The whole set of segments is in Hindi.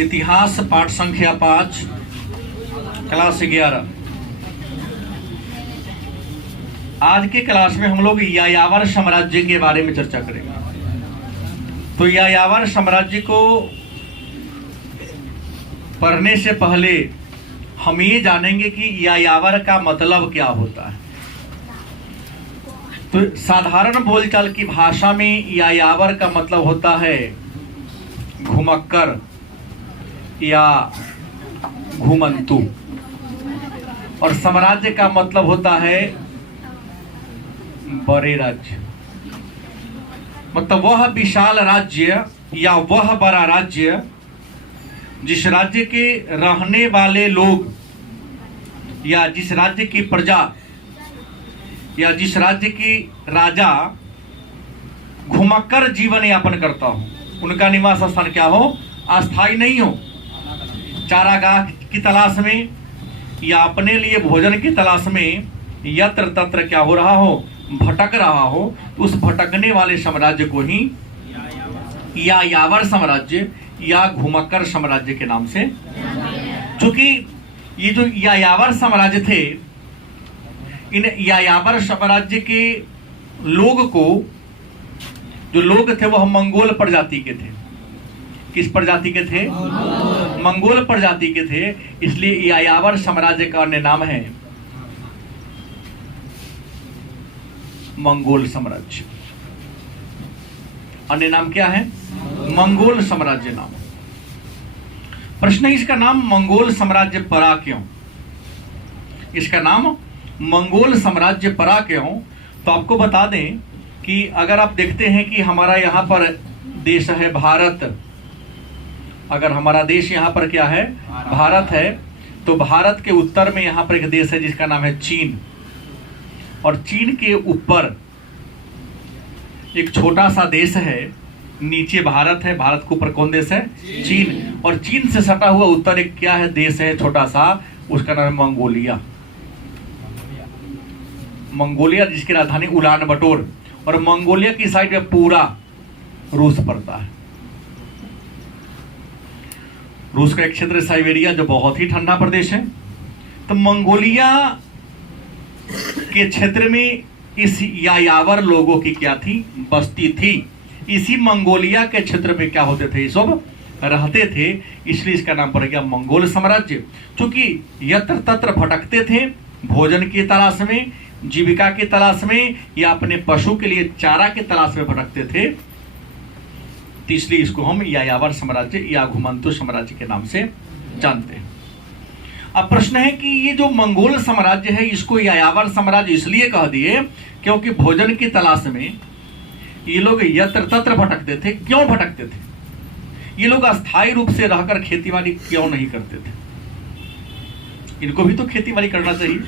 इतिहास पाठ संख्या 5 क्लास 11। आज के क्लास में हम लोग यायावर साम्राज्य के बारे में चर्चा करेंगे। तो यायावर साम्राज्य को पढ़ने से पहले हम ये जानेंगे कि यायावर का मतलब क्या होता है। तो साधारण बोलचाल की भाषा में यायावर का मतलब होता है घुमक्कर या घुमंतु, और साम्राज्य का मतलब होता है बड़े राज्य। मतलब वह विशाल राज्य या वह बड़ा राज्य जिस राज्य के रहने वाले लोग या जिस राज्य की प्रजा या जिस राज्य की राजा घुमक्कर जीवन यापन करता हो, उनका निवास स्थान क्या हो, अस्थायी नहीं हो। चारागाह की तलाश में या अपने लिए भोजन की तलाश में यत्र तत्र क्या हो रहा हो, भटक रहा हो, तो उस भटकने वाले साम्राज्य को ही यायावर साम्राज्य या घुमक्कर साम्राज्य के नाम से। चूंकि ये जो यायावर साम्राज्य थे, इन यायावर साम्राज्य के लोग को, जो लोग थे वह मंगोल प्रजाति के थे। किस प्रजाति के थे? मंगोल प्रजाति के थे। इसलिए यायावर साम्राज्य का अन्य नाम है मंगोल साम्राज्य। अन्य नाम क्या है? मंगोल साम्राज्य नाम। प्रश्न है, इसका नाम मंगोल साम्राज्य पड़ा क्यों? इसका नाम मंगोल साम्राज्य पड़ा क्यों? तो आपको बता दें कि अगर आप देखते हैं कि हमारा यहाँ पर देश है भारत, अगर हमारा देश यहाँ पर क्या है, भारत है, तो भारत के उत्तर में यहाँ पर एक देश है जिसका नाम है चीन, और चीन के ऊपर एक छोटा सा देश है, नीचे भारत है, भारत के ऊपर कौन देश है? चीन। और चीन से सटा हुआ उत्तर एक क्या है, देश है छोटा सा, उसका नाम है मंगोलिया। मंगोलिया जिसकी राजधानी उलान बटोर, और मंगोलिया की साइड में पूरा रूस पड़ता है। रूस का एक क्षेत्र साइबेरिया जो बहुत ही ठंडा प्रदेश है। तो मंगोलिया के क्षेत्र में इस यायावर लोगों की क्या थी, बस्ती थी। इसी मंगोलिया के क्षेत्र में क्या होते थे, सब रहते थे, इसलिए इसका नाम पड़ गया मंगोल साम्राज्य। क्योंकि यत्र तत्र भटकते थे, भोजन की तलाश में, जीविका की तलाश में, या अपने पशु के लिए चारा की तलाश में भटकते थे, तो इसलिए इसको हम यायावर साम्राज्य या घुमंतु साम्राज्य के नाम से जानते हैं। अब प्रश्न है कि ये जो मंगोल साम्राज्य है, इसको यायावर साम्राज्य इसलिए कह दिए क्योंकि भोजन की तलाश में ये लोग यत्र तत्र भटकते थे। क्यों भटकते थे? ये लोग अस्थायी रूप से रहकर खेतीबाड़ी क्यों नहीं करते थे? इनको भी तो खेतीबाड़ी करना चाहिए,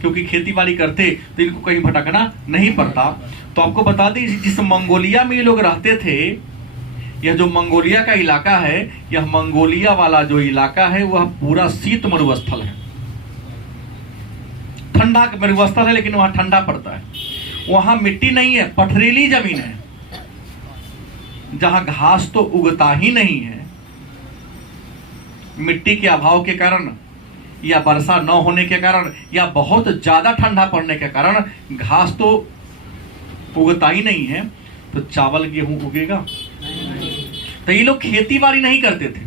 क्योंकि खेतीबाड़ी करते तो इनको कहीं भटकना नहीं पड़ता। तो आपको बता दें, जिस मंगोलिया में ये लोग रहते थे, यह जो मंगोलिया का इलाका है, यह मंगोलिया वाला जो इलाका है वह पूरा शीत मरुस्थल है। ठंडा मरुस्थल है, लेकिन वहां ठंडा पड़ता है। वहां मिट्टी नहीं है, पथरीली जमीन है, जहां घास तो उगता ही नहीं है। मिट्टी के अभाव के कारण, या वर्षा न होने के कारण, या बहुत ज्यादा ठंडा पड़ने के कारण घास तो उगता ही नहीं है, तो चावल गेहूं उगेगा? तो ये लोग खेती बाड़ी नहीं करते थे,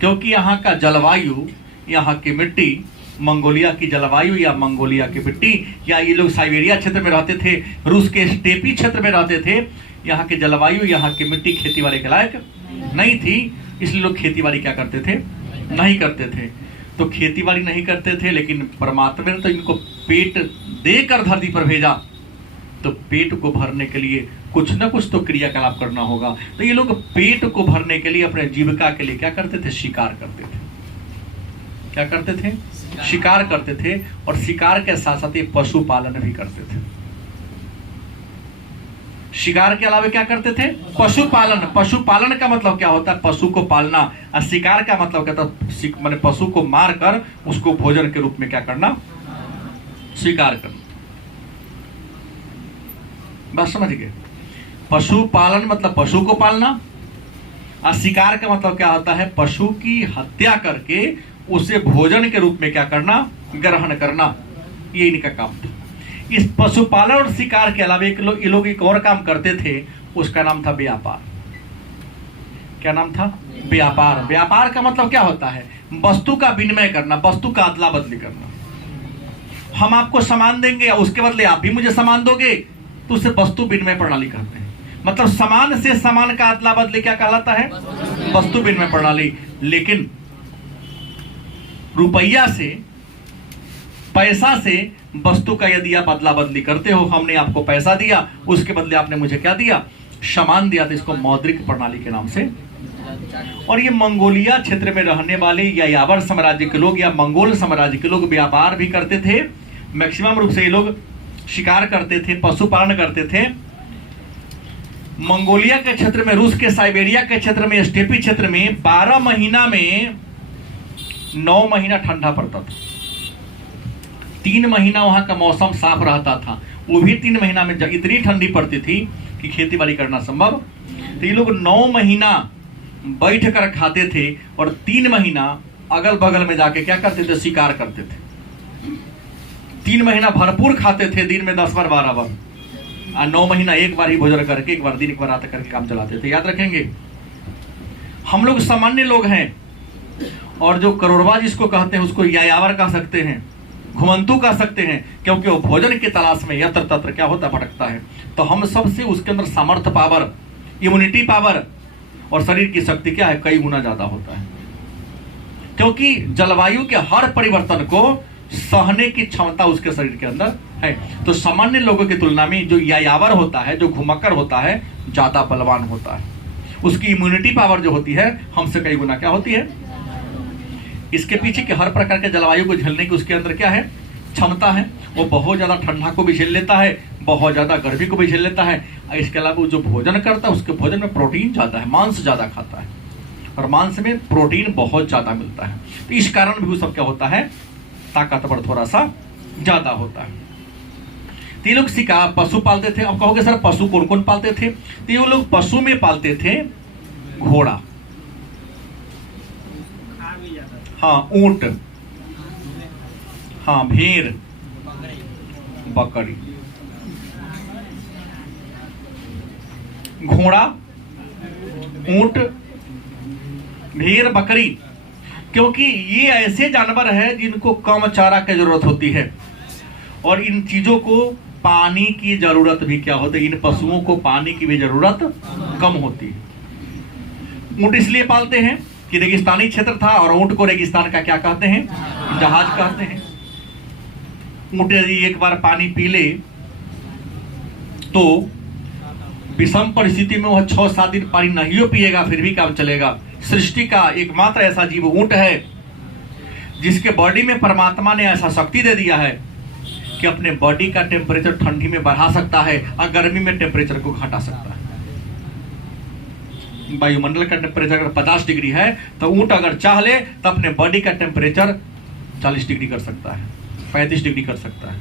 क्योंकि यहाँ का जलवायु, यहाँ की मिट्टी, मंगोलिया की जलवायु या मंगोलिया की मिट्टी, या ये लोग साइबेरिया क्षेत्र में रहते थे, रूस के स्टेपी क्षेत्र में रहते थे, यहाँ की जलवायु, यहाँ की मिट्टी खेती बाड़ी के लायक नहीं थी। इसलिए लोग खेती बाड़ी क्या करते थे? नहीं करते थे। तो खेती बाड़ी नहीं करते थे, लेकिन परमात्मा ने तो इनको पेट देकर धरती पर भेजा, तो पेट को भरने के लिए कुछ न कुछ तो क्रियाकलाप करना होगा। तो ये लोग पेट को भरने के लिए, अपने जीविका के लिए क्या करते थे? शिकार करते थे। क्या करते थे? शिकार करते थे, और शिकार के साथ साथ ये पशुपालन भी करते थे। शिकार के अलावा क्या करते थे? पशुपालन। पशुपालन का मतलब क्या होता है? पशु को पालना। और शिकार का मतलब क्या था? मैंने पशु को मारकर उसको भोजन के रूप में क्या करना? शिकार करना। बस समझ गए? पशुपालन मतलब पशु को पालना, शिकार का मतलब क्या होता है? पशु की हत्या करके उसे भोजन के रूप में क्या करना? ग्रहण करना। ये इनका काम था। इस पशुपालन और शिकार के अलावा ये लोग एक और काम करते थे, उसका नाम था व्यापार। क्या नाम था? व्यापार। व्यापार का मतलब क्या होता है? वस्तु का विनिमय करना, वस्तु का अदला बदली करना। हम आपको सामान देंगे, उसके बदले आप भी मुझे सामान दोगे, तो उसे वस्तु विनिमय प्रणाली कहते हैं। मतलब सामान से सामान का अदला बदली क्या कहलाता है? वस्तु विनिमय प्रणाली। लेकिन रुपया से, पैसा से वस्तु का यदि आप अदला बदली करते हो, हमने आपको पैसा दिया, उसके बदले आपने मुझे क्या दिया? सामान दिया, तो इसको मौद्रिक प्रणाली के नाम से। और ये मंगोलिया क्षेत्र में रहने वाले या यावर साम्राज्य के लोग या मंगोल साम्राज्य के लोग व्यापार भी करते थे। मैक्सिमम रूप से ये लोग शिकार करते थे, पशुपालन करते थे। मंगोलिया के क्षेत्र में, रूस के साइबेरिया के क्षेत्र में, स्टेपी क्षेत्र में 12 महीना में 9 महीना ठंडा पड़ता था। 3 महीना वहां का मौसम साफ रहता था। वो भी 3 महीना में इतनी ठंडी पड़ती थी कि खेती बाड़ी करना संभव। तो ये लोग 9 महीना बैठ कर खाते थे और 3 महीना अगल बगल में जाके क्या करते थे? शिकार करते थे। 3 महीना भरपूर खाते थे, दिन में 10 बार 12 बार, और 9 महीना एक बार ही भोजन करके, एक बार दिन एक बार रात करके काम चलाते थे। याद रखेंगे, हम लोग सामान्य लोग हैं, और जो करोड़वा जिसको कहते हैं उसको यायावर कह सकते हैं, घुमंतु कह सकते हैं, क्योंकि वो भोजन की तलाश में यत्र तत्र क्या होता भटकता है। तो हम सबसे उसके अंदर सामर्थ्य पावर, इम्यूनिटी पावर और शरीर की शक्ति क्या है? कई गुना ज्यादा होता है, क्योंकि जलवायु के हर परिवर्तन को सहने की क्षमता उसके शरीर के अंदर है। तो सामान्य लोगों की तुलना में जो यायावर होता है, जो घुमक्कर होता है, ज्यादा बलवान होता है। उसकी इम्यूनिटी पावर जो होती है हमसे कई गुना क्या होती है। इसके पीछे के हर प्रकार के जलवायु को झेलने की उसके अंदर क्या है? क्षमता है। वो बहुत ज्यादा ठंडा को भी झेल लेता है, बहुत ज्यादा गर्मी को भी झेल लेता है। इसके अलावा वो जो भोजन करता है, उसके भोजन में प्रोटीन ज्यादा है, मांस ज्यादा खाता है, और मांस में प्रोटीन बहुत ज्यादा मिलता है। तो इस कारण भी वो सब क्या होता है? ताकतवर थोड़ा सा ज्यादा होता है। तो ये लोग शिकार, पशु पालते थे। अब कहोगे सर पशु कौन कौन पालते थे? तो ये लोग पशु में पालते थे घोड़ा, हाँ ऊंट, हाँ भेड़, बकरी। घोड़ा, ऊंट, भेड़, बकरी, क्योंकि ये ऐसे जानवर हैं जिनको कम चारा की जरूरत होती है, और इन चीजों को पानी की जरूरत भी क्या होती है? इन पशुओं को पानी की भी जरूरत कम होती है। ऊंट इसलिए पालते हैं कि रेगिस्तानी क्षेत्र था, और ऊंट को रेगिस्तान का क्या कहते हैं? जहाज कहते हैं। ऊंट यदि एक बार पानी पी ले तो विषम परिस्थिति में वह 6-7 दिन पानी नहीं पिएगा, फिर भी काम चलेगा। सृष्टि का एकमात्र ऐसा जीव ऊंट है जिसके बॉडी में परमात्मा ने ऐसा शक्ति दे दिया है कि अपने बॉडी का टेम्परेचर ठंडी में बढ़ा सकता है और गर्मी में टेम्परेचर को घटा सकता है। वायुमंडल का टेम्परेचर अगर 50 डिग्री है तो ऊंट अगर चाह ले तो अपने बॉडी का टेम्परेचर 40 डिग्री कर सकता है, 35 डिग्री कर सकता है।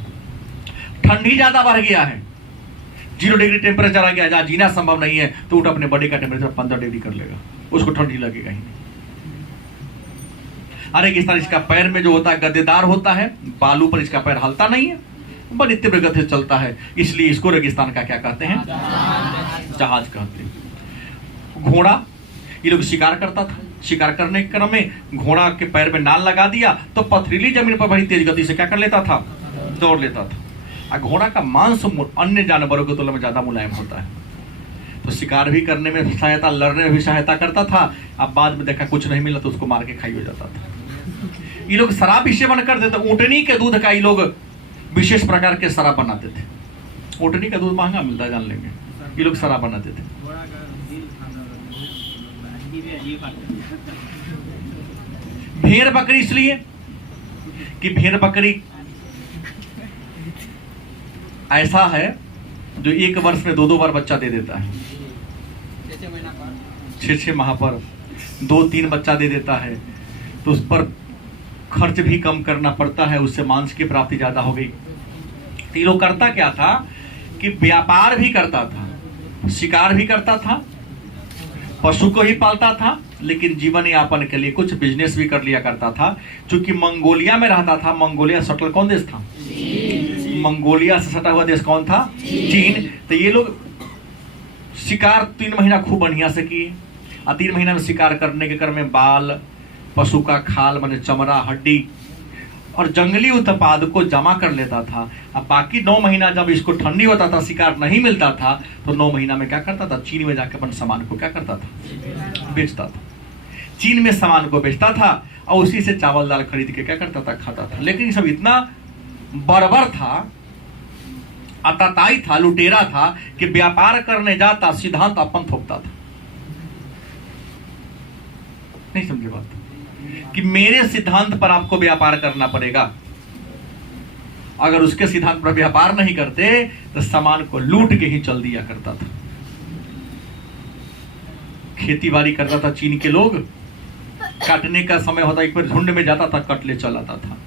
ठंडी ज्यादा बढ़ गया है, 0 डिग्री टेम्परेचर आ गया, जहां जीना संभव नहीं है, तो ऊंट अपने बॉडी का टेम्परेचर 15 डिग्री कर लेगा, उसको ठंडी लगेगा ही नहीं। अरे किस तरह इसका पैर में जो होता है गद्देदार होता है, बालू पर इसका पैर हलता नहीं है, बड़ी तीव्र गति से चलता है, इसलिए इसको रेगिस्तान का क्या कहते हैं? जहाज कहते हैं। घोड़ा, ये लोग शिकार करता था, शिकार करने के क्रम में घोड़ा के पैर में नाल लगा दिया तो पथरीली जमीन पर बड़ी तेज गति से क्या कर लेता था? दौड़ लेता था। घोड़ा का मांस अन्य जानवरों की तुलना में ज्यादा मुलायम होता है, तो शिकार भी करने में सहायता, लड़ने में भी सहायता करता था। अब बाद में देखा कुछ नहीं मिला तो उसको मार के खाई हो जाता था। ये लोग शराब भी सेवन करते थे। ऊँटनी के दूध का ये लोग विशेष प्रकार के शराब बनाते थे। ऊँटनी का दूध महंगा मिलता है, जान लेंगे। ये लोग शराब बनाते थे। भेड़ बकरी इसलिए कि भेड़ बकरी ऐसा है जो 1 वर्ष में 2-2 बार बच्चा दे देता है, 6-6 माह पर 2-3 बच्चा दे देता है, तो उस पर खर्च भी कम करना पड़ता है, उससे मांस की प्राप्ति ज्यादा हो गई। तो ये लोग करता क्या था कि व्यापार भी करता था, शिकार भी करता था, पशु को ही पालता था, लेकिन जीवन यापन के लिए कुछ बिजनेस भी कर लिया करता था। चूंकि मंगोलिया में रहता था, मंगोलिया सटल कौन देश था? मंगोलिया से सटा हुआ देश कौन था? चीन। तो ये लोग शिकार 3 महीना खूब बढ़िया से किए, और 3 महीना में शिकार करने के क्रम में बाल, पशु का खाल माने चमड़ा, हड्डी और जंगली उत्पाद को जमा कर लेता था। अब बाकी 9 महीना जब इसको ठंडी होता था, शिकार नहीं मिलता था, तो 9 महीना में क्या करता था? चीन में जाकर अपन सामान को क्या करता था? बेचता था। चीन में सामान को बेचता था और उसी से चावल दाल खरीद के क्या करता था? खाता था। लेकिन सब इतना बर्बर था, अताताई था, लुटेरा था कि व्यापार करने जाता सिद्धांत अपन थोपता था। नहीं समझे बात? कि मेरे सिद्धांत पर आपको व्यापार करना पड़ेगा। अगर उसके सिद्धांत पर व्यापार नहीं करते तो सामान को लूट के ही चल दिया करता था। खेती बाड़ी करता था चीन के लोग, काटने का समय होता एक बार झुंड में जाता था, कट ले चल आता था,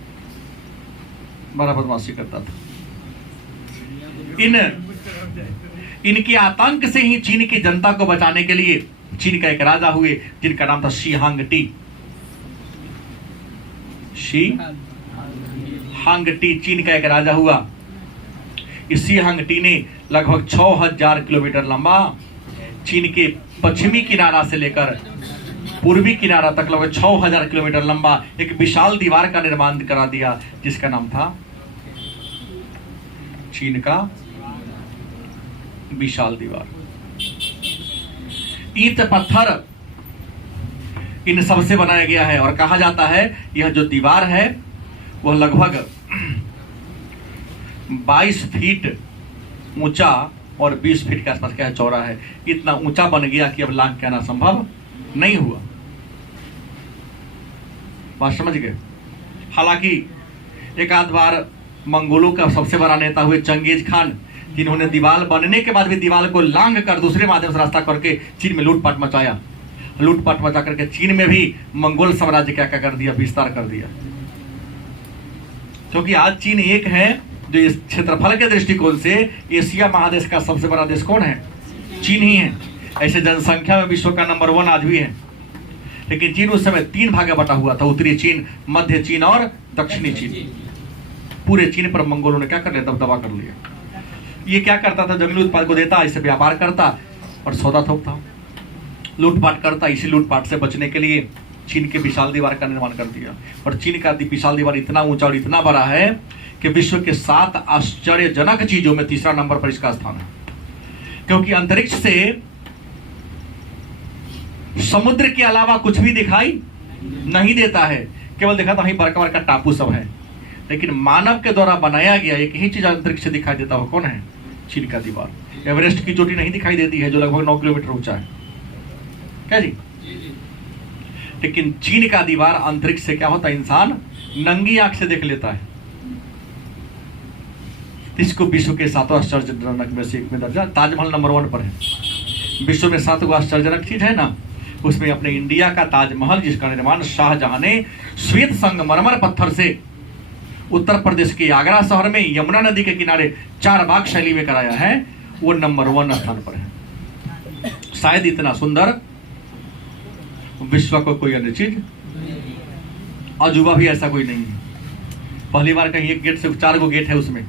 बड़ा बदमाशी करता था। इनके आतंक से ही चीन की जनता को बचाने के लिए चीन का एक राजा हुए जिनका नाम था शी हांगटी। शी हांगटी चीन का एक राजा हुआ। इस शी हांगटी ने लगभग 6000 किलोमीटर लंबा चीन के पश्चिमी किनारा से लेकर पूर्वी किनारा तक लगभग 6000 किलोमीटर लंबा एक विशाल दीवार का निर्माण करा दिया, जिसका नाम था चीन का विशाल दीवार। ईंट पत्थर इन सबसे बनाया गया है, और कहा जाता है यह जो दीवार है वह लगभग 22 फीट ऊंचा और 20 फीट के आसपास क्या है, चौड़ा है। इतना ऊंचा बन गया कि अब लांघ के आना संभव नहीं हुआ। बात समझ गए? हालांकि एक आध बार मंगोलों का सबसे बड़ा नेता हुए चंगेज खान, जिन्होंने दीवार बनने के बाद भी दीवार को लांघ कर दूसरे माध्यम से रास्ता करके चीन में लूटपाट मचाया। लूटपाट मचा करके चीन में भी मंगोल साम्राज्य क्या क्या कर दिया? विस्तार कर दिया। क्योंकि आज चीन एक है जो इस क्षेत्रफल के दृष्टिकोण से एशिया महादेश का सबसे बड़ा देश कौन है? चीन ही है। ऐसे जनसंख्या में विश्व का नंबर 1 आज भी है। लेकिन चीन उस समय 3 भाग बटा हुआ था, उत्तरी चीन, मध्य चीन और दक्षिणी चीन। पूरे चीन पर मंगोलों ने क्या कर लिया? दबदबा कर लिया। ये क्या करता था? जंगली उत्पाद को देता, इससे व्यापार करता और सौदा थोपता, लूटपाट करता। इसी लूटपाट से बचने के लिए चीन के विशाल दीवार का निर्माण कर दिया। और चीन का विशाल दीवार इतना ऊंचा और इतना बड़ा है कि विश्व के 7 आश्चर्यजनक चीजों में तीसरा नंबर पर इसका स्थान है। क्योंकि अंतरिक्ष से समुद्र के अलावा कुछ भी दिखाई नहीं देता है, केवल देखा तो वहीं बड़का बड़का टापू सब है। लेकिन मानव के द्वारा बनाया गया एक ही चीज अंतरिक्ष से दिखाई देता हो, कौन है? चीन का दीवार। एवरेस्ट की चोटी नहीं दिखाई देती है जो लगभग 9 किलोमीटर ऊंचा है, क्या जी? लेकिन चीन का दीवार अंतरिक्ष से क्या होता है? इंसान नंगी आंख से देख लेता है। इसको विश्व के 7 आश्चर्यजनक में से एक में दर्जा। ताजमहल नंबर 1 पर है। विश्व में 7 आश्चर्यजनक चीज है ना, उसमें अपने इंडिया का ताजमहल, जिसका निर्माण शाहजहां ने श्वेत संगमरमर पत्थर से उत्तर प्रदेश के आगरा शहर में यमुना नदी के किनारे 4 बाग शैली में कराया है, वो नंबर 1 स्थान पर है। शायद इतना सुंदर विश्व को कोई अन्य चीज, अजूबा भी ऐसा कोई नहीं है। पहली बार कहीं एक गेट से 4 गो गेट है, उसमें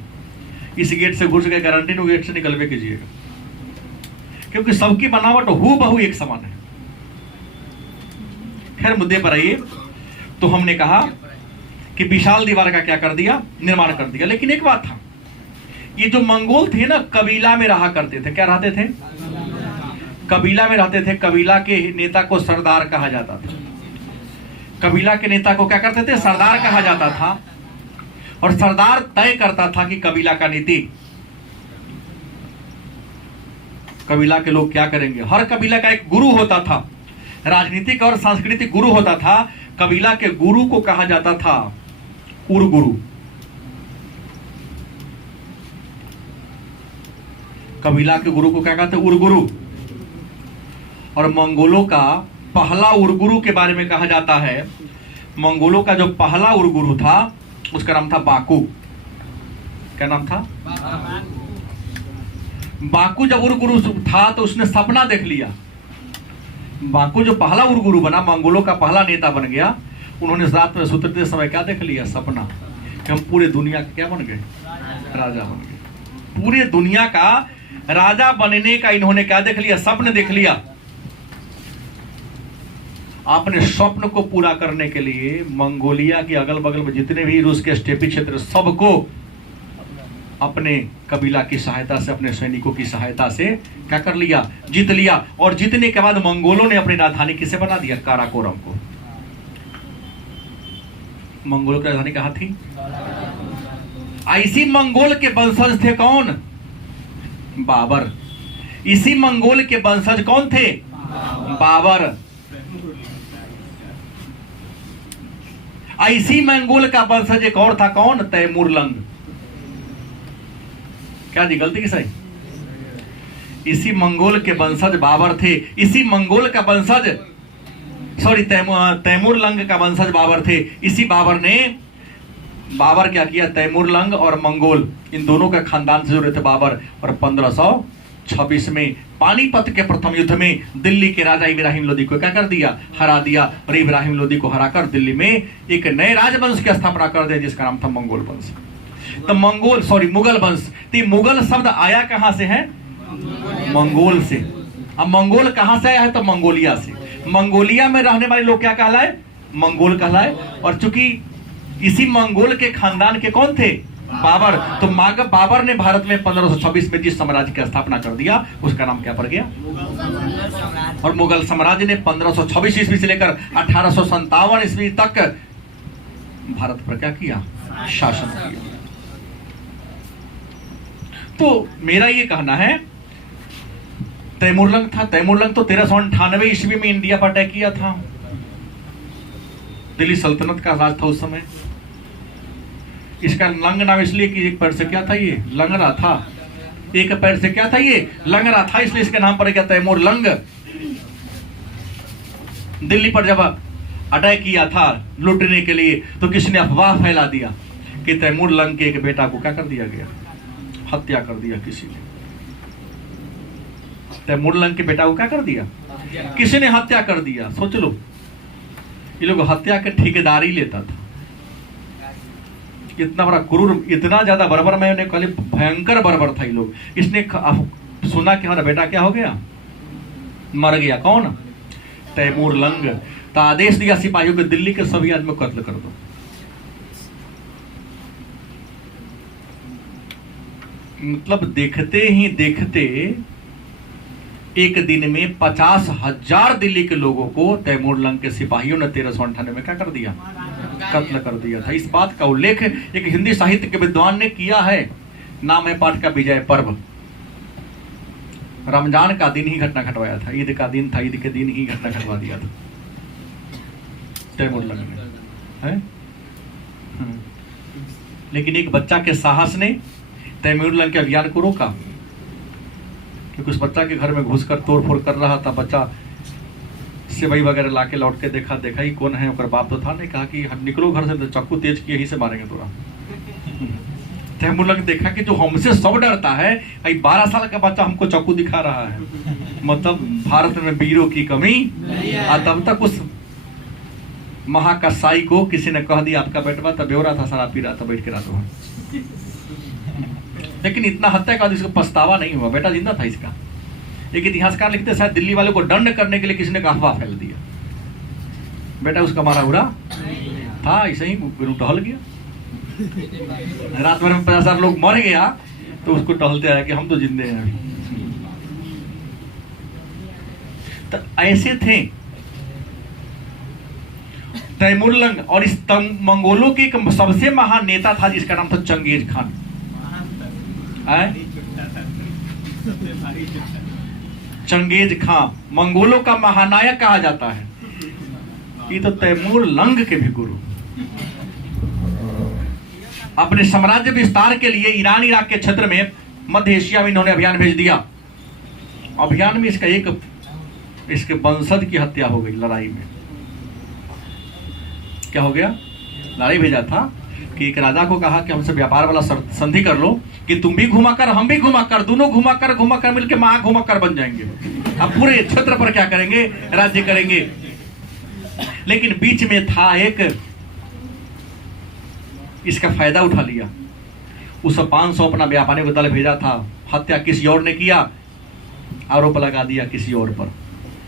इस गेट से घुस गए, गारंटी नहीं गेट से निकलवे कीजिएगा, क्योंकि सबकी बनावट हूबहू एक समान है। खैर मुद्दे पर आइए। तो हमने कहा कि विशाल दीवार का क्या कर दिया? निर्माण कर दिया। लेकिन एक बात था, ये जो मंगोल थे ना, कबीला में रहा करते थे। क्या रहते थे? कबीला में रहते थे। कबीला के नेता को सरदार कहा जाता था। कबीला के नेता को क्या करते थे? सरदार कहा जाता था। और सरदार तय करता था कि कबीला का नीति, कबीला के लोग क्या करेंगे। हर कबीला का एक गुरु होता था, राजनीतिक और सांस्कृतिक गुरु होता था। कबीला के गुरु को कहा जाता था उरगुरु। कबीला के गुरु को क्या कहते हैं? उरगुरु। और मंगोलों का पहला उरगुरु के बारे में कहा जाता है, मंगोलों का जो पहला उरगुरु था उसका नाम था बाकू। क्या नाम था? बाकू जब उरगुरु था तो उसने सपना देख लिया बाकू जो पहला उर्गुरु बना, मंगोलों का पहला नेता बन गया, उन्होंने रात में सुतते समय क्या देख लिया? सपना कि हम पूरे दुनिया के क्या बन गए? राजा बन गए। पूरे दुनिया का राजा बनने का इन्होंने क्या देख लिया? स्वप्न देख लिया। अपने स्वप्न को पूरा करने के लिए मंगोलिया के अगल बगल में जितने भी रूस के स्टेपी क्षेत्र, सबको अपने कबीला की सहायता से, अपने सैनिकों की सहायता से क्या कर लिया? जीत लिया। और जीतने के बाद मंगोलों ने अपनी राजधानी किसे बना दिया? काराकोरम को। मंगोलों की राजधानी कहां थी? इसी मंगोल के वंशज थे कौन? बाबर। इसी मंगोल के वंशज कौन थे? बाबर। इसी मंगोल का वंशज एक और था कौन? तैमूरलंग। क्या जी, गलती की सही? इसी मंगोल के वंशज बाबर थे। इसी मंगोल का वंशज, सॉरी, तैमूरलंग का वंशज बाबर थे। इसी बाबर क्या किया? तैमूरलंग और मंगोल, इन दोनों का खानदान से जुड़े थे बाबर। और 1526 में पानीपत के प्रथम युद्ध में दिल्ली के राजा इब्राहिम लोदी को क्या कर दिया? हरा दिया। और इब्राहिम लोदी को हराकर दिल्ली में एक नए राजवंश की स्थापना कर दिया, जिसका नाम था मंगोल वंश। तो मुगल वंश। तो मुगल शब्द आया कहां से है? मंगोल से। अब मंगोल कहां से आया है? तो मंगोलिया से। मंगोलिया में रहने वाले लोग क्या कहलाए? मंगोल कहलाए। और चूंकि इसी मंगोल के खानदान के कौन थे? बाबर। तो बाबर ने भारत में 1526 में जिस साम्राज्य की स्थापना कर दिया, उसका नाम क्या पड़ गया? और मुगल साम्राज्य ने 1526 ईस्वी से लेकर 1857 ईस्वी तक भारत पर क्या किया? शासन किया। तो मेरा ये कहना है, तैमूरलंग था। तैमूरलंग तो 1398 ईस्वी में इंडिया पर अटैक किया था। दिल्ली सल्तनत का राज था उस समय। इसका लंग नाम इसलिए कि एक पैर से क्या था? ये लंगड़ा था। एक पैर से क्या था? ये लंगड़ा था, इसलिए इसका नाम पड़ गया तैमूरलंग। दिल्ली पर जब अटैक किया था लूटने के लिए, तो किसने अफवाह फैला दिया कि तैमूरलंग के एक बेटा को क्या कर दिया गया? हत्या कर दिया किसी ने। तैमूरलंग के बेटा को क्या कर दिया? किसी ने हत्या कर दिया। सोच लो, ये लोग हत्या के ठेकेदारी लेता था। इतना बड़ा क्रूर, इतना ज्यादा बर्बर, मैं उन्हें कहली भयंकर बर्बर था ये लोग। इसने सुना कि हमारा बेटा क्या हो गया? मर गया। कौन? तैमूरलंग। तो आदेश दिया सिपाहियों को, दिल्ली के सभी आदमी को कत्ल कर दो। मतलब देखते ही देखते एक दिन में 50,000 दिल्ली के लोगों को तैमूरलंग के सिपाहियों ने 1398 में क्या कर दिया? कत्ल कर दिया था। इस बात का उल्लेख एक हिंदी साहित्य के विद्वान ने किया है। नाम है पाठ का विजय पर्व। रमजान का दिन ही घटना घटवाया था। ईद का दिन था, ईद के दिन ही घटना घटवा दिया था तैमूरलंग ने, है? लेकिन एक बच्चा के साहस ने तैमूरलंग के अभियान को रोका, क्योंकि उस बच्चा के घर में घुसकर तोड़फोड़ कर रहा था। बच्चा सेवई वगैरह लाके लौट के देखा ही कौन है, और बाप तो था नहीं। कहा कि हम निकलो घर से, चाकू तेज किए ही से मारेंगे तोरा। तैमूरलंग देखा कि जो हमसे सब डरता है, 12 साल का बच्चा हमको चाकू दिखा रहा है। मतलब भारत में वीरों की कमी। तब तक उस महाकसाई को किसी ने कह दिया आपका बेटवा तब बेवरा था, शराब पी रहा था बैठ के रात में। लेकिन इतना हत्या का इसको पछतावा नहीं हुआ, बेटा जिंदा था इसका। एक इतिहासकार लिखते शायद दिल्ली वालों को दंड करने के लिए किसी ने अफवाह फैल दिया, बेटा उसका मारा उड़ा था, ऐसे ही टहल गया। रात भर में 50,000 लोग मर गया तो उसको टहलते आया कि हम तो जिंदे हैं। तो ऐसे थे तैमूरलंग। और इस मंगोलों के सबसे महान नेता था जिसका नाम था चंगेज खान। चंगेज खान मंगोलों का महानायक कहा जाता है। ये तो तैमूरलंग के भी गुरु। अपने साम्राज्य विस्तार के लिए ईरान इराक के क्षेत्र में मध्य एशिया में इन्होंने अभियान भेज दिया। अभियान में इसके वंशज की हत्या हो गई लड़ाई में। क्या हो गया? लड़ाई भेजा था कि एक राजा को कहा कि हमसे व्यापार वाला संधि कर लो कि तुम भी घुमा कर हम भी घुमा कर, दोनों घुमा कर मिलकर महा घुमा कर बन जाएंगे। अब पूरे क्षेत्र पर क्या करेंगे, राज्य करेंगे। लेकिन बीच में था एक, इसका फायदा उठा लिया। उस 500 अपना व्यापारी को दल भेजा था, हत्या किसी और ने किया, आरोप लगा दिया किसी और पर।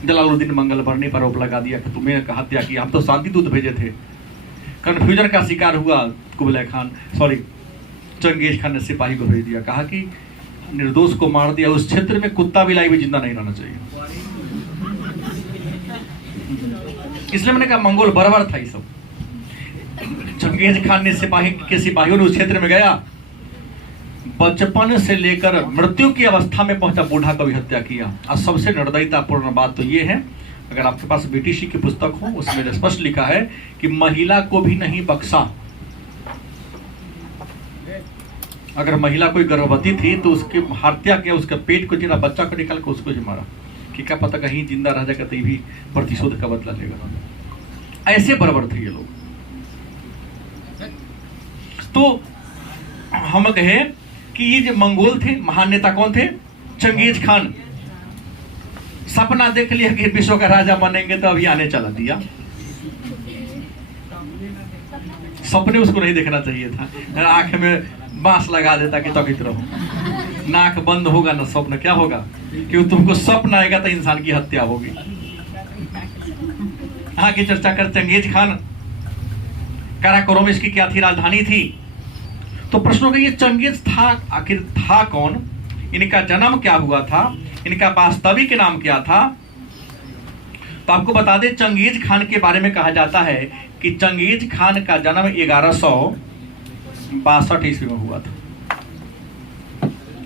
जलालुद्दीन मंगल बरनी पर आरोप लगा दिया कि तुम्हें हत्या की, हम तो शांति दूत भेजे थे। कंफ्यूजन का शिकार हुआ कुबलाई खान, चंगेज खान ने सिपाही को भेज दिया, कहा कि निर्दोष को मार दिया, उस क्षेत्र में कुत्ता बिलाई भी जिंदा नहीं रहना चाहिए। इसलिए मैंने कहा मंगोल बराबर था ये सब। चंगेज खान ने सिपाहियों ने उस क्षेत्र में गया, बचपन से लेकर मृत्यु की अवस्था में पहुंचा बूढ़ा का भी हत्या किया। और सबसे निर्दयतापूर्ण बात तो ये है, अगर आपके पास बीटीसी की पुस्तक हो उसमें स्पष्ट लिखा है कि महिला को भी नहीं बख्शा। अगर महिला कोई गर्भवती थी तो उसकी हत्या किया, उसके पेट को जिना, बच्चा को निकाल कर उसको मारा कि क्या पता कहीं जिंदा रह जाएगा तो भी प्रतिशोध का बदला लेगा। ऐसे बराबर थे ये लोग। तो हम कहे कि ये जो मंगोल थे, महान नेता कौन थे? Genghis Khan. सपना देख लिया कि विश्व का राजा बनेंगे तो अभी आने चला दिया। सपने उसको नहीं देखना चाहिए था, आंख में बांस लगा देता कि तकित रहो, नाक बंद होगा ना स्वप्न क्या होगा, क्योंकि तुमको स्वप्न आएगा तो इंसान की हत्या होगी। आगे चर्चा कर चंगेज खान, काराकोरम इसकी क्या थी, राजधानी थी। तो प्रश्नों का ये चंगेज था आखिर था कौन, इनका जन्म क्या हुआ था, इनका वास्तविक नाम क्या था? तो आपको बता दें, चंगेज खान के बारे में कहा जाता है कि चंगेज खान का जन्म 1162 ईस्वी में हुआ था।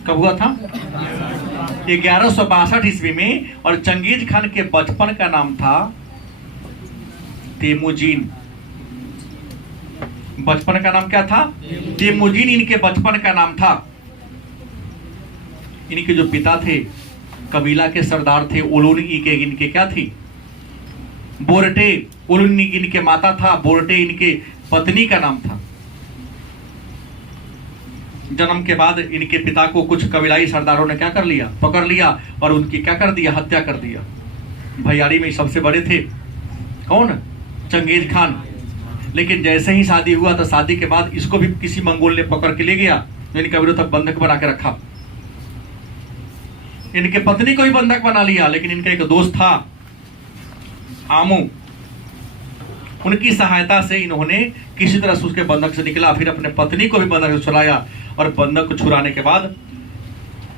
कब हुआ था? 1162 ईस्वी में। और चंगेज खान के बचपन का नाम था तेमुजीन। बचपन का नाम क्या था? तेमुजीन इनके बचपन का नाम था। इनके जो पिता थे कबीला के सरदार थे, ओलुन ई के, इनके क्या थी? बोरटे। ओलुन इनके माता था, बोरटे इनके पत्नी का नाम था। जन्म के बाद इनके पिता को कुछ कबीलाई सरदारों ने क्या कर लिया? पकड़ लिया और उनकी क्या कर दिया? हत्या कर दिया। भैयारी में सबसे बड़े थे कौन? Genghis Khan. लेकिन जैसे ही शादी हुआ तो शादी के बाद इसको भी किसी मंगोल ने पकड़ के ले गया, इनका विरोध बंधक बना के रखा। इनके पत्नी को भी बंधक बना लिया। लेकिन इनका एक दोस्त था आमू, उनकी सहायता से इन्होंने किसी तरह से उसके बंधक से निकला, फिर अपने पत्नी को भी बंधक से छुड़ाया। और बंधक को छुड़ाने के बाद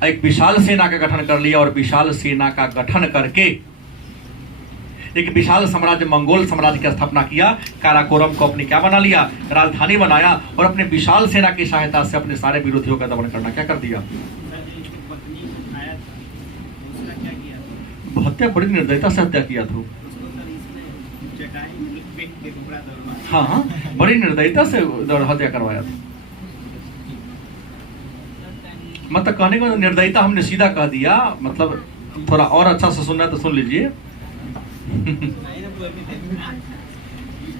एक विशाल सेना का गठन कर लिया। और विशाल सेना का गठन करके एक विशाल साम्राज्य, मंगोल साम्राज्य की स्थापना किया। काराकोरम को अपनी क्या बना लिया? राजधानी बनाया। और अपने विशाल सेना की सहायता से अपने सारे विरोधियों का दमन करना क्या कर दिया? हत्या बड़ी निर्दयता से हत्या किया था। हाँ, बड़ी निर्दयता से हत्या करवाया था। मतलब कहने का निर्दयता हमने सीधा कह दिया, मतलब थोड़ा और अच्छा से सुनना तो सुन लीजिए।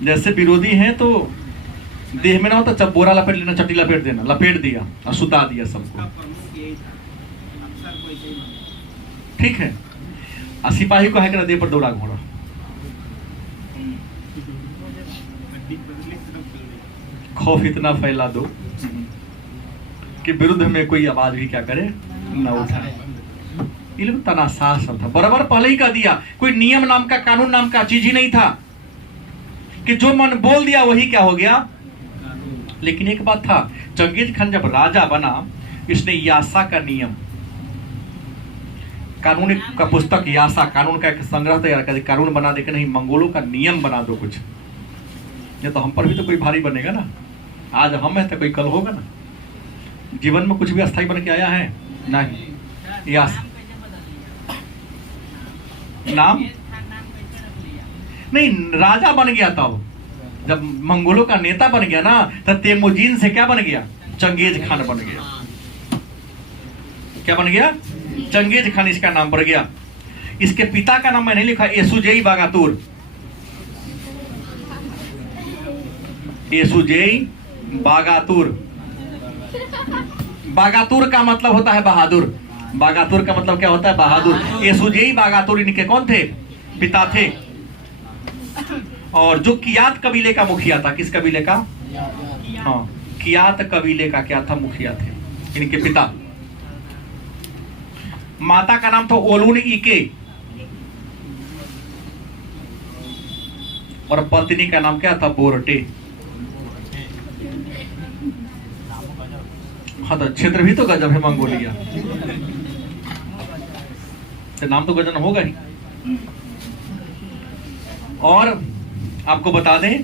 जैसे विरोधी हैं तो देह में ना होता चबोरा लपेट लेना, चट्टी लपेट देना, लपेट दिया और सुता दिया सबको। ठीक है। सिपाही को है कि देह पर दौड़ा घोड़ा। खौफ इतना फैला दो कि विरुद्ध में कोई आवाज भी क्या करे न उठाए। ये लोग तनाशाह सब था, बराबर पहले ही कह दिया। कोई नियम नाम का, कानून नाम का चीज ही नहीं था कि जो मन बोल दिया वही क्या हो गया। लेकिन एक बात था, चंगेज खान जब राजा बना, इसने यासा का नियम, कानून का पुस्तक यासा, कानून का एक संग्रह तैयार कर, कानून बना दे के नहीं, मंगोलों का नियम बना दो कुछ। ये तो हम पर भी तो कोई भारी बनेगा ना। आज हम है तो कोई कल होगा ना। जीवन में कुछ भी अस्थायी बन के आया है नहीं। यासा नाम नहीं, राजा बन गया तब जब मंगोलों का नेता बन गया ना, तब तेमुजीन से क्या बन गया? चंगेज खान बन गया। क्या बन गया? चंगेज खान इसका नाम पड़ गया। इसके पिता का नाम मैंने लिखा, येसुजेई बागातुर। येसुजेई बागातुर। बागातुर का मतलब होता है बहादुर। बागातुर का मतलब क्या होता है? बहादुर। यसुजेई बागातुर इनके कौन थे? पिता थे। और जो कियात कबीले का मुखिया था, किस कबीले का? हाँ, कियात कबीले का क्या था? मुखिया थे इनके पिता। माता का नाम था ओलून इके और पत्नी का नाम क्या था? बोरटे। हाँ, तो क्षेत्र भी तो गजब है मंगोलिया, तो नाम तो गजब होगा ही। और आपको बता दें,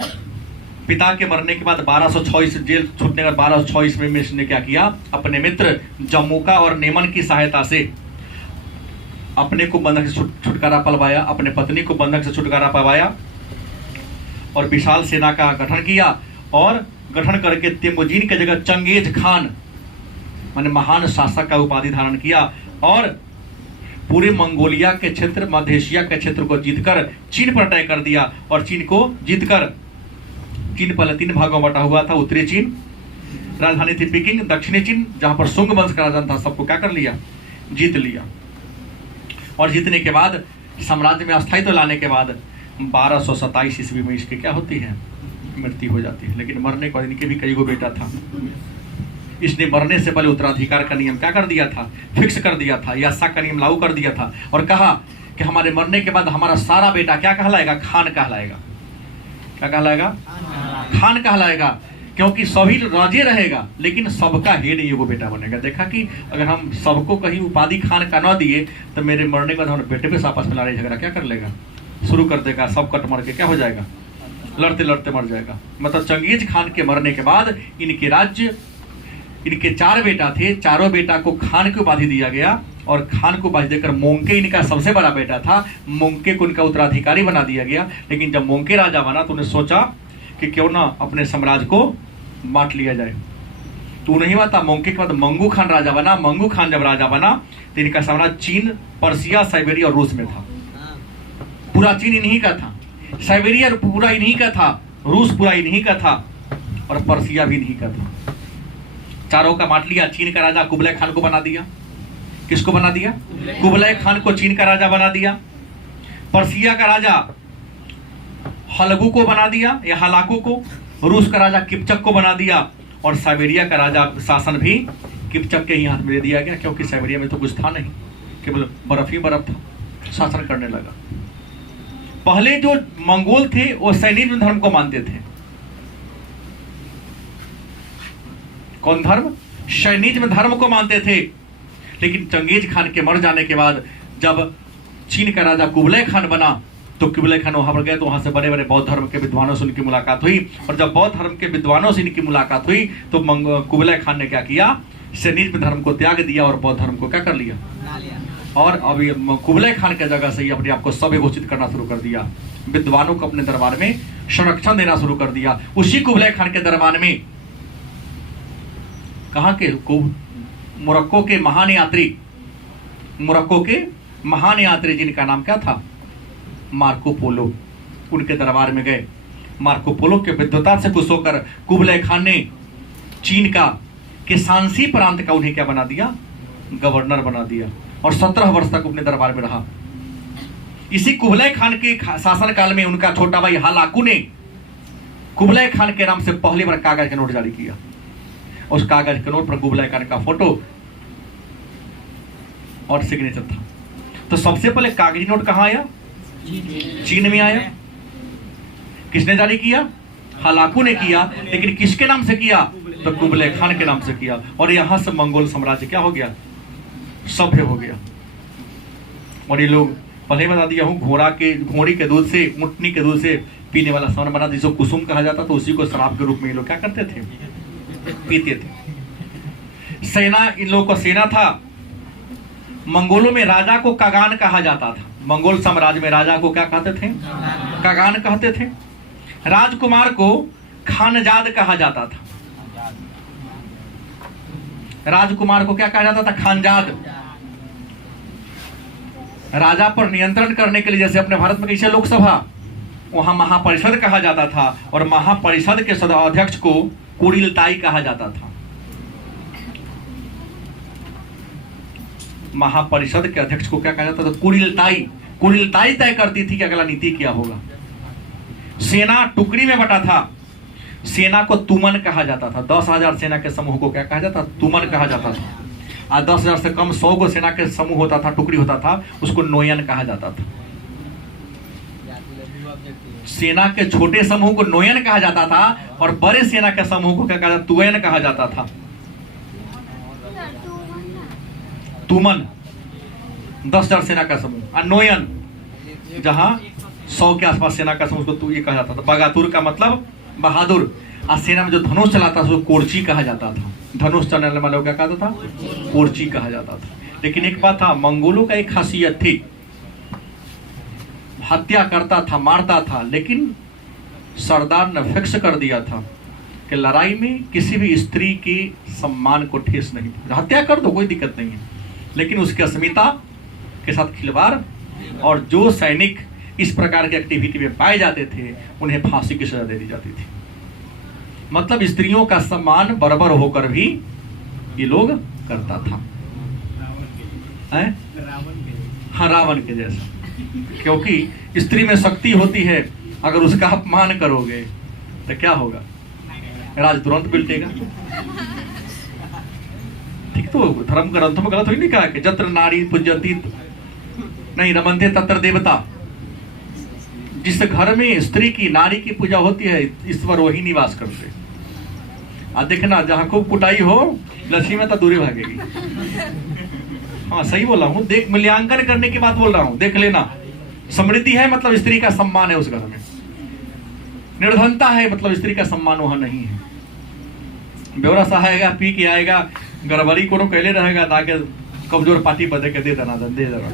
पिता के मरने के बाद 1226 जेल छूटने के बाद 1226 में इसने क्या किया? अपने मित्र जम्मुका और नेमन की सहायता से अपने को बंधक से छुटकारा पलवाया, अपने पत्नी को बंधक से छुटकारा पलवाया और विशाल सेना का गठन किया। और गठन करके तेमुजीन की जगह चंगेज खान माने महान शासक का उपाधि धारण किया और पूरे मंगोलिया के क्षेत्र, मध्य एशिया के क्षेत्र को जीतकर चीन पर तय कर दिया। और चीन को जीतकर, चीन पहले 3 भागों में बटा हुआ था। उत्तरी चीन, राजधानी थी पीकिंग। दक्षिणी चीन, जहां पर सुंग वंश का राजधानी था, सबको क्या कर लिया? जीत लिया। और जीतने के बाद साम्राज्य में अस्थायित्व लाने के बाद 1227 ईस्वी में इसकी क्या होती है? मृत्यु हो जाती है। लेकिन मरने के बाद इनके भी कई गो बेटा था। इसने मरने से पहले उत्तराधिकार का नियम क्या कर दिया था? फिक्स कर दिया था, यासा का नियम लागू कर दिया था और कहा कि हमारे मरने के बाद हमारा सारा बेटा क्या कहलाएगा? खान कहलाएगा। क्या कहलाएगा? खान कहलाएगा, क्योंकि सभी राजे रहेगा लेकिन सबका हेड एगो बेटा बनेगा। देखा कि अगर हम सबको कहीं उपाधि खान का न दिए तो मेरे मरने के बाद हमारे बेटे पे आपस में लड़ाई झगड़ा क्या कर लेगा? शुरू कर देगा। सब कट मर के क्या हो जाएगा? लड़ते लड़ते मर जाएगा। मतलब चंगेज खान के मरने के बाद इनके राज्य, इनके 4 बेटा थे, चारों बेटा को खान की उपाधि दिया गया और खान को उपाधि देकर मोंके इनका सबसे बड़ा बेटा था, मोंके को इनका उत्तराधिकारी बना दिया गया। लेकिन जब मोंके राजा बना तो उन्हें सोचा कि क्यों ना अपने साम्राज्य को बांट लिया जाए। तो नहीं बता, मोंके के बाद मंगू खान राजा बना। मंगू खान जब राजा बना तो इनका साम्राज्य चीन, पर्सिया, साइबेरिया और रूस में था। पूरा चीन इन्हीं का था, साइबेरिया पूरा इन्हीं का था, रूस पूरा इन्हीं का था और पर्सिया भी इन्हीं का था। चारों का बांट लिया। चीन का राजा कुबलय खान को बना दिया। किसको बना दिया? कुबलय खान को चीन का राजा बना दिया। पर्सिया का राजा हलगू को बना दिया या हलाकू को। रूस का राजा किपचक को बना दिया और साइबेरिया का राजा शासन भी किपचक के ही हाथ में दे दिया गया, क्योंकि साइबेरिया में तो कुछ था नहीं, केवल बर्फ ही बर्फ था। शासन करने लगा। पहले जो मंगोल थे वो सैनिज्म धर्म को मानते थे। कौन धर्म? सैनिज्म धर्म को मानते थे। लेकिन चंगेज खान के मर जाने के बाद जब चीन का राजा कुबलय खान बना तो कुबलय खान वहां पर गए तो वहां से बड़े बड़े बौद्ध धर्म के विद्वानों से उनकी मुलाकात हुई। और जब बौद्ध धर्म के विद्वानों से इनकी मुलाकात हुई तो कुबलय खान ने क्या किया? सैनिज्म धर्म को त्याग दिया और बौद्ध धर्म को क्या कर लिया? और अभी कुबलय खान के जगह से ही अपने आप को सभ्य घोषित करना शुरू कर दिया। विद्वानों को अपने दरबार में संरक्षण देना शुरू कर दिया। उसी कुबलय खान के दरबार में कहाँ के? मोरक्को के महान यात्री, मोरक्को के महान यात्री जिनका नाम क्या था? Marco Polo. उनके दरबार में गए। मार्को पोलो के विद्वता से खुश होकर कुबलय खान ने चीन का के शांसी प्रांत का उन्हें क्या बना दिया? गवर्नर बना दिया और 17 वर्ष तक अपने दरबार में रहा। इसी कुबलय खान के शासन काल में उनका छोटा भाई हलाकू ने कुबलय खान के नाम से पहली बार कागज का नोट जारी किया। उस कागज के नोट पर कुबलय खान का फोटो और सिग्नेचर था। तो सबसे पहले कागजी नोट कहां आया? चीन में आया। किसने जारी किया? हलाकू ने किया। लेकिन किसके नाम से किया? तो कुबलय खान के नाम से किया। और यहां से मंगोल साम्राज्य क्या हो गया? सभ्य हो गया। और ये लोग पहले बता दिया हूं, घोड़ी के दूध से, मुटनी के दूध से पीने वाला सामान बना, जिसको कुसुम कहा जाता, तो उसी को शराब के रूप में ये लोग क्या करते थे? पीते थे। सेना, इन लोगों का सेना था। मंगोलों में राजा को कागान कहा जाता था। मंगोल साम्राज्य में राजा को क्या कहते थे? कागान कहते थे। राजकुमार को खानजाद कहा जाता था। राजकुमार को क्या कहा जाता था? खानजाद। राजा पर नियंत्रण करने के लिए, जैसे अपने भारत में कैसे लोकसभा, वहां महापरिषद कहा जाता था। और महापरिषद के अध्यक्ष को कुरिलताई कहा जाता था। महापरिषद के अध्यक्ष को क्या कहा जाता था? कुरिलताई। कुरिलताई तय करती थी कि अगला नीति क्या होगा। सेना टुकड़ी में बटा था। सेना को तुमन कहा जाता था। 10,000 सेना के समूह को क्या कहा जाता? तुमन कहा जाता था। और 10,000 से कम 100 को सेना के समूह होता था, टुकड़ी होता था, उसको नोयन कहा जाता था। सेना के छोटे समूह को नोयन कहा जाता था और बड़े सेना के समूह को क्या कहा जाता? तुयन कहा जाता था। तुमन 10,000 सेना का समूह और नोयन जहां 100 के आसपास सेना का समूह को ये कहा जाता था। बगातुर का मतलब बहादुर। और सेना में जो धनुष चलाता था उसको कोर्ची कहा जाता था। धनुष चलाने वाले को क्या कहता था? कोर्ची कहा जाता था। लेकिन एक बात था, मंगोलों का एक खासियत थी, हत्या करता था, मारता था, लेकिन सरदार ने फिक्स कर दिया था कि लड़ाई में किसी भी स्त्री के सम्मान को ठेस नहीं पहुंचा। हत्या कर दो, कोई दिक्कत नहीं है, लेकिन उसकी अस्मिता के साथ खिलवाड़, और जो सैनिक इस प्रकार की एक्टिविटी में पाए जाते थे उन्हें फांसी की सजा दे दी जाती थी। मतलब स्त्रियों का सम्मान बराबर होकर भी ये लोग करता था। हाँ, रावण के जैसा। क्योंकि स्त्री में शक्ति होती है, अगर उसका अपमान करोगे तो क्या होगा? राज तुरंत बिल्टेगा। ठीक, तो धर्म ग्रंथों में गलत हुई नहीं कहा कि जत्र नारी पूज्यंती नहीं रमन्ते तत्र देवता। जिस घर में स्त्री की, नारी की पूजा होती है, ईश्वर वही निवास करते। और देखना, जहां खूब कुटाई हो, लक्ष्मी में तो दूरी भागेगी। हाँ, सही बोला हूँ। देख, मूल्यांकन करने की बात बोल रहा हूँ, देख लेना। समृद्धि है मतलब स्त्री का सम्मान है उस घर में। निर्धनता है मतलब स्त्री का सम्मान वहां नहीं है। बेवरा सा आएगा, पी के आएगा, गड़बड़ी को कहले रहेगा, ताकि कमजोर पार्टी बदे के दे देना, दे देना।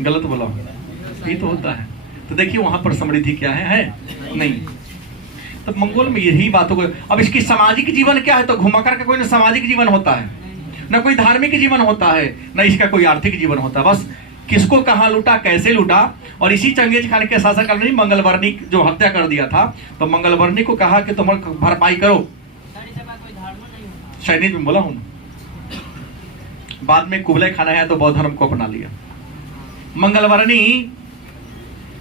गलत बोला, ये तो होता है। तो देखिए वहां पर समृद्धि क्या है नहीं। तो मंगोल में यही बातों को, अब इसकी सामाजिक जीवन क्या है? तो घुमाकर का कोई ना सामाजिक जीवन होता है, ना कोई धार्मिक जीवन होता है, ना इसका कोई आर्थिक जीवन होता है। बस किसको कहाँ लूटा, कैसे लूटा। और इसी चंगेज खान के शासनकाल में मंगलवर्णी जो हत्या कर दिया था, तो मंगलवर्णी को कहा कि तुम भरपाई करो। सैनिक में बोला हूं। बाद में कुबले खान आया तो बौद्ध धर्म को अपना लिया। मंगलवर्णी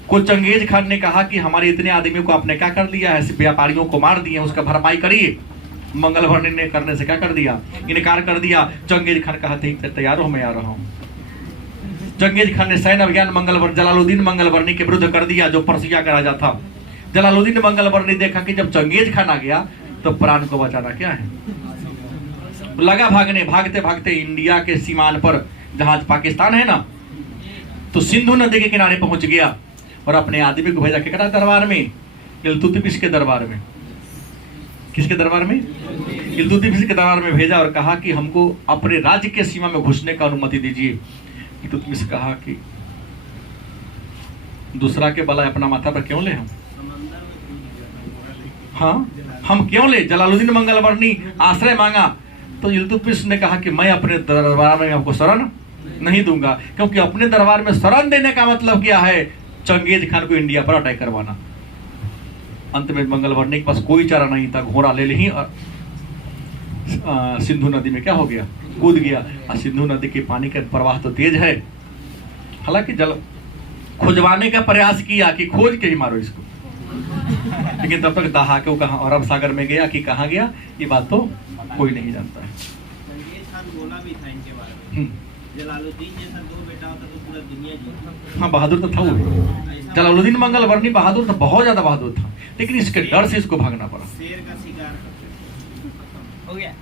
को चंगेज खान ने कहा कि हमारे इतने आदमियों को आपने क्या कर दिया है, व्यापारियों को मार दिए, उसका भरपाई करिए। मंगलवर्णी ने करने से क्या कर दिया? इनकार कर दिया। चंगेज खान कहा ठीक है, तैयार हो, मैं आ रहा हूं। चंगेज खान ने सैन्य अभियान जलालुद्दीन मंगलवर्णी के विरुद्ध कर दिया, जो पर्सिया का राजा था। जलालुद्दीन मंगलवर्णी देखा कि जब चंगेज खान आ गया तो प्राण को बचाना क्या है, लगा भागने। भागते भागते इंडिया के सीमान पर, जहां पाकिस्तान है ना, तो सिंधु नदी के किनारे पहुंच गया और अपने आदमी को भेजा केकरा दरबार में? इल्तुतमिश के दरबार में। किसके दरबार में? इल्तुतमिश के दरबार में भेजा और कहा कि हमको अपने राज्य के सीमा में घुसने का अनुमति दीजिए। इल्तुतमिश कहा कि दूसरा के बला अपना माथा पर क्यों ले हम? हाँ, हम क्यों ले? जलालुद्दीन मंगलवर्णी आश्रय मांगा तो इल्तुतमिश ने कहा कि मैं अपने दरबार में आपको शरण नहीं दूंगा, क्योंकि अपने दरबार में शरण देने का मतलब क्या है? चंगेज खान को इंडिया पर अटैक करवाना। अंत में मंगलवर्णी के पास कोई चारा नहीं था, घोड़ा ले ली और सिंधु नदी में क्या हो गया? कूद गया। और सिंधु नदी के पानी का प्रवाह तो तेज है, हालांकि जल खुजवाने का प्रयास किया कि खोज के ही मारो इसको, लेकिन तब तक दहाके वो कहाँ अरब सागर में गया कि कहाँ गया, ये बात तो कोई नहीं जानता है। जलालुद्दीन जैसा दो बेटा होता तो पूरा दुनिया जीत। हाँ, बहादुर तो था वो। जलालुद्दीन मंगलवर्णी बहादुर था, बहुत ज्यादा बहादुर था, लेकिन इसके डर से इसको भागना पड़ा। शेर का शिकार हो गया।